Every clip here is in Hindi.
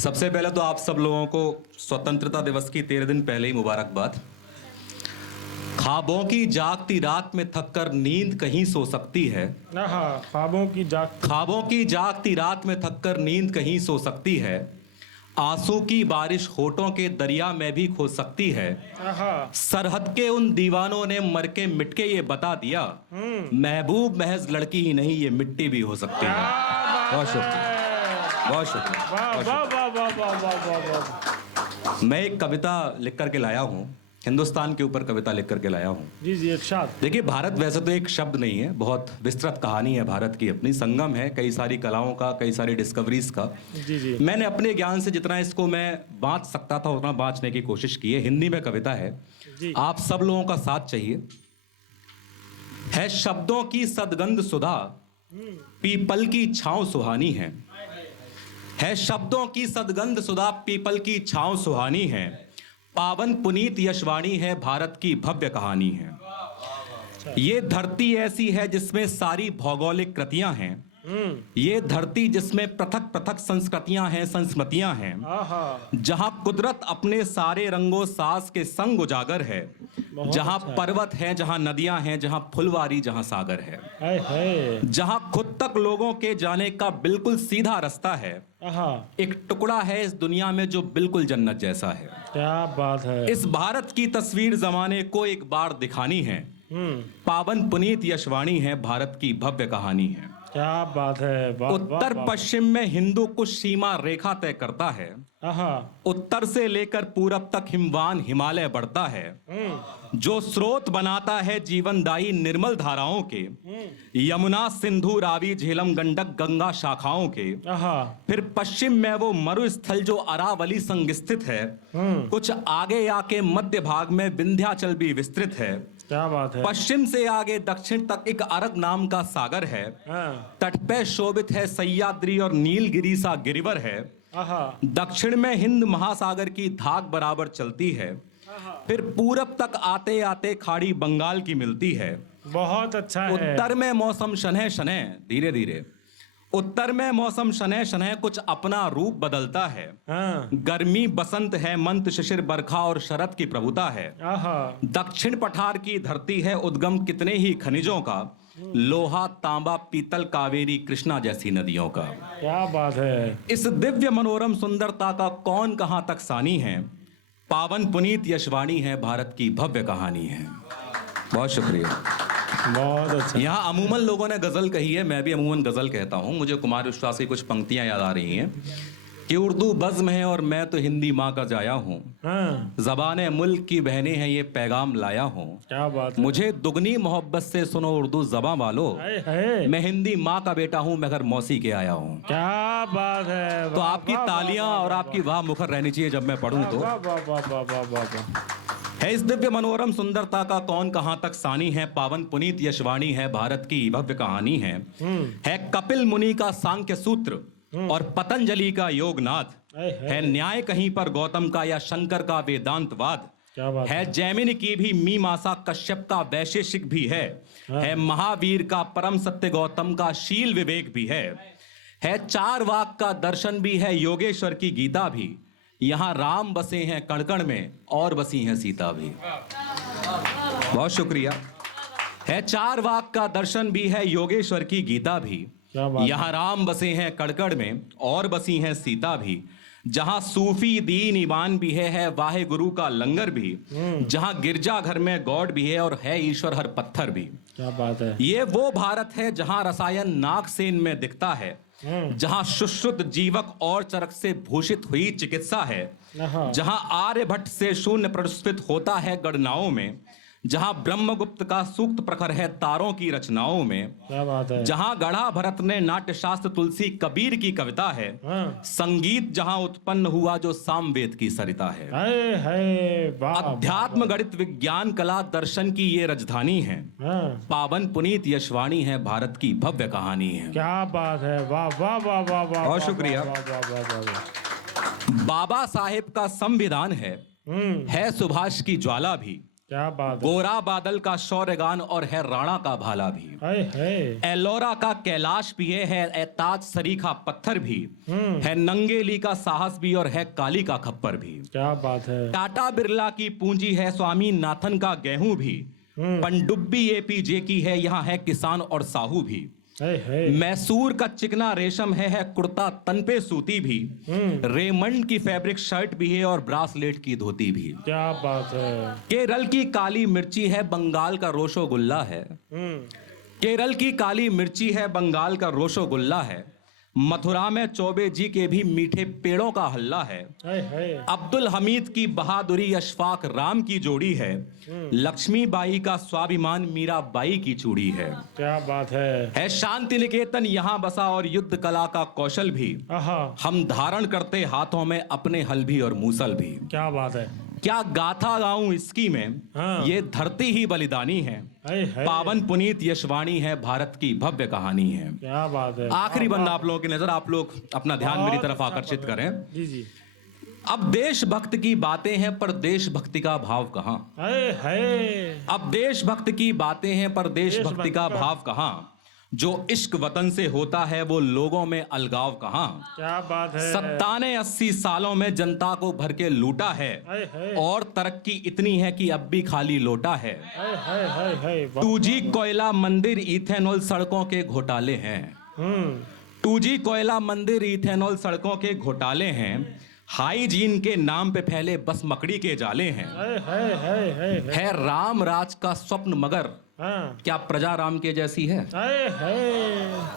सबसे पहले तो आप सब लोगों को स्वतंत्रता दिवस की 13 दिन पहले ही मुबारकबाद। ख्वाबों की जागती रात में थककर नींद कहीं सो सकती है। ख्वाबों की जागती रात में थककर नींद कहीं सो सकती है। आंसू की बारिश होठों के दरिया में भी खो सकती है। सरहद के उन दीवानों ने मर के मिट के ये बता दिया, महबूब महज लड़की ही नहीं ये मिट्टी भी हो सकती है। बहुत शुक्रिया, बहुत शुक्रिया। मैं एक कविता लिख करके लाया हूँ, हिंदुस्तान के ऊपर कविता लिख करके लाया हूँ। जी इरशाद। देखिए, भारत वैसे तो एक शब्द नहीं है, बहुत विस्तृत कहानी है भारत की, अपनी संगम है कई सारी कलाओं का, कई सारी डिस्कवरीज का। जी मैंने अपने ज्ञान से जितना इसको मैं बांट सकता था उतना बांटने की कोशिश की है। हिंदी में कविता है, आप सब लोगों का साथ चाहिए। है शब्दों की सदगंध सुधा, पीपल की छांव सुहानी है शब्दों की सदगंध सुधा, पीपल की छांव सुहानी है। पावन पुनीत यशवाणी है, भारत की भव्य कहानी है। ये धरती ऐसी है जिसमें सारी भौगोलिक कृतियां हैं। ये धरती जिसमें पृथक पृथक संस्कृतियां हैं, संस्मृतियां हैं। जहां कुदरत अपने सारे रंगों साज के संग उजागर है। जहां पर्वत है, जहां नदियां हैं, जहां फुलवारी, जहां सागर है। जहां खुद तक लोगों के जाने का बिल्कुल सीधा रास्ता है। एक टुकड़ा है इस दुनिया में जो बिल्कुल जन्नत जैसा है। क्या बात है। इस भारत की तस्वीर जमाने को एक बार दिखानी है। पावन पुनीत यशवाणी है, भारत की भव्य कहानी है। क्या बात है। उत्तर पश्चिम में हिंदू कुश सीमा रेखा तय करता है। उत्तर से लेकर पूरब तक हिमवान हिमालय बढ़ता है, जो स्रोत बनाता है जीवनदायी निर्मल धाराओं के। यमुना सिंधु रावी झेलम गंडक गंगा शाखाओं के। फिर पश्चिम में वो मरुस्थल जो अरावली संग स्थित है। कुछ आगे आके मध्य भाग में विंध्याचल भी विस्तृत है। क्या बात है। पश्चिम से आगे दक्षिण तक एक अरग नाम का सागर है। तट पे शोभित है सह्याद्री और नीलगिरी सा गिरिवर है। दक्षिण में हिंद महासागर की धाक बराबर चलती है। फिर पूरब तक आते आते खाड़ी बंगाल की मिलती है। बहुत अच्छा है। उत्तर में मौसम शनह शनह धीरे धीरे, उत्तर में मौसम शनह शनह कुछ अपना रूप बदलता है। गर्मी बसंत है, मंत शिशिर बरखा और शरद की प्रभुता है। दक्षिण पठार की धरती है उद्गम कितने ही खनिजों का। लोहा तांबा पीतल कावेरी कृष्णा जैसी नदियों का। क्या बात है। इस दिव्य मनोरम सुंदरता का कौन कहां तक सानी है। पावन पुनीत यशवाणी है, भारत की भव्य कहानी है। बहुत शुक्रिया। बहुत अच्छा। यहाँ अमूमन लोगों ने गजल कही है, मैं भी अमूमन गजल कहता हूँ। मुझे कुमार विश्वास की कुछ पंक्तियां याद आ रही हैं कि उर्दू बज़्म है और मैं तो हिंदी माँ का जाया हूँ। ज़बाने मुल्क की बहनें हैं ये पैगाम लाया हूँ। क्या बात है। मुझे दुगनी मोहब्बत से सुनो उर्दू ज़बां वालों। मैं हिंदी माँ का बेटा हूँ मगर मौसी के आया हूँ। क्या बात है। तो आपकी तालियां और आपकी वाह मुखर रहनी चाहिए जब मैं पढ़ूं तो। है इस दिव्य मनोरम सुंदरता का कौन कहां तक सानी है। पावन पुनीत यशवाणी है, भारत की भव्य कहानी है। कपिल मुनि का सांख्य सूत्र और पतंजलि का योगनाथ है। न्याय कहीं पर गौतम का या शंकर का वेदांतवाद है। जैमिनि की भी मीमांसा कश्यप का वैशेषिक भी है। महावीर का परम सत्य गौतम का शील विवेक भी है। चार वाक का दर्शन भी है, योगेश्वर की गीता भी। यहाँ राम बसे हैं कण-कण में और बसी हैं सीता भी। बहुत शुक्रिया। है चार वाक का दर्शन भी है, योगेश्वर की गीता भी। यहाँ राम बसे हैं कण-कण में और बसी हैं सीता भी। जहाँ सूफी दीन ईमान भी है वाहे गुरु का लंगर भी। जहाँ गिरजा घर में गॉड भी है और है ईश्वर हर पत्थर भी। क्या बात है। ये वो भारत है जहाँ रसायन नागसेन में दिखता है। जहां सुश्रुत जीवक और चरक से भूषित हुई चिकित्सा है। जहां आर्यभट्ट से शून्य प्रस्फुटित होता है गणनाओं में। जहां ब्रह्मगुप्त का सूक्त प्रखर है तारों की रचनाओं में। क्या बात है। जहां गढ़ा भरत ने नाट्य शास्त्र तुलसी कबीर की कविता है। संगीत जहां उत्पन्न हुआ जो सामवेद की सरिता है। अध्यात्म गणित विज्ञान कला दर्शन की ये राजधानी है। पावन पुनीत यशवाणी है, भारत की भव्य कहानी है। क्या बात है। वाह वाह वाह वाह वाह। बहुत शुक्रिया। बाबा साहेब का संविधान है सुभाष की ज्वाला भी। क्या बात है। गोरा बादल का शौर्यगान और है राणा का भाला भी। है एलोरा का कैलाश भी है एताज सरी का पत्थर भी है, नंगेली का साहस भी और है काली का खप्पर भी। क्या बात है। टाटा बिरला की पूंजी है स्वामी नाथन का गेहूं भी, पनडुब्बी एपीजे की है, यहाँ है किसान और साहू भी। है मैसूर का चिकना रेशम है कुर्ता तन पे सूती भी, रेमंड की फैब्रिक शर्ट भी है और ब्रासलेट की धोती भी। क्या बात है। केरल की काली मिर्ची है, बंगाल का रोशोगुल्ला है। केरल की काली मिर्ची है, बंगाल का रोशोगुल्ला है। मथुरा में चौबे जी के भी मीठे पेड़ों का हल्ला है। अब्दुल हमीद की बहादुरी अशफाक राम की जोड़ी है, लक्ष्मीबाई का स्वाभिमान मीराबाई की चूड़ी है। क्या बात है। शांति निकेतन यहाँ बसा और युद्ध कला का कौशल भी, हम धारण करते हाथों में अपने हल भी और मूसल भी। क्या बात है। क्या गाथा गाऊं इसकी में, ये धरती ही बलिदानी है, पावन पुनीत यशवाणी है, भारत की भव्य कहानी है। क्या बात है। आखिरी बंद आप लोगों की नजर, आप लोग अपना ध्यान मेरी तरफ आकर्षित करें। जी जी। अब देशभक्त की बातें हैं पर देशभक्ति का भाव कहाँ। अब देशभक्त की बातें हैं पर देशभक्ति का भाव कहाँ, जो इश्क वतन से होता है वो लोगों में अलगाव कहाँ। क्या बात है। 70-80 सालों में जनता को भर के लूटा है, और तरक्की इतनी है कि अब भी खाली लोटा है। 2G कोयला मंदिर इथेनॉल सड़कों के घोटाले हैं। 2G कोयला मंदिर इथेनॉल सड़कों के घोटाले हैं, हाइजीन के नाम पे फैले बस मकड़ी के जाले हैं। है राम राज का स्वप्न मगर क्या प्रजा राम के जैसी है।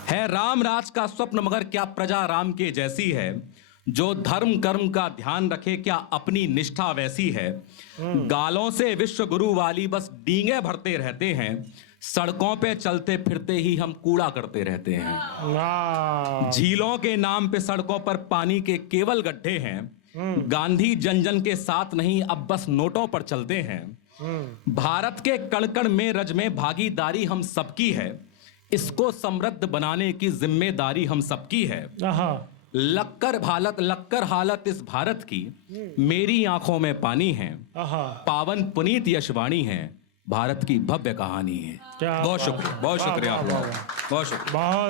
है राम राज का स्वप्न मगर क्या प्रजा राम के जैसी है, जो धर्म कर्म का ध्यान रखे क्या अपनी निष्ठा वैसी है। गालों से विश्व गुरु वाली बस डींगे भरते रहते हैं, सड़कों पे चलते फिरते ही हम कूड़ा करते रहते हैं। झीलों के नाम पे सड़कों पर पानी के केवल गड्ढे हैं, गांधी जन जन के साथ नहीं अब बस नोटों पर चलते हैं। भारत के कण कण में रज में भागीदारी हम सबकी है, इसको समृद्ध बनाने की जिम्मेदारी हम सबकी है। लक्कर हालत इस भारत की, मेरी आंखों में पानी है, पावन पुनीत यशवाणी है, भारत की भव्य कहानी है। बहुत शुक्रिया आप लोगों का, बहुत शुक्रिया।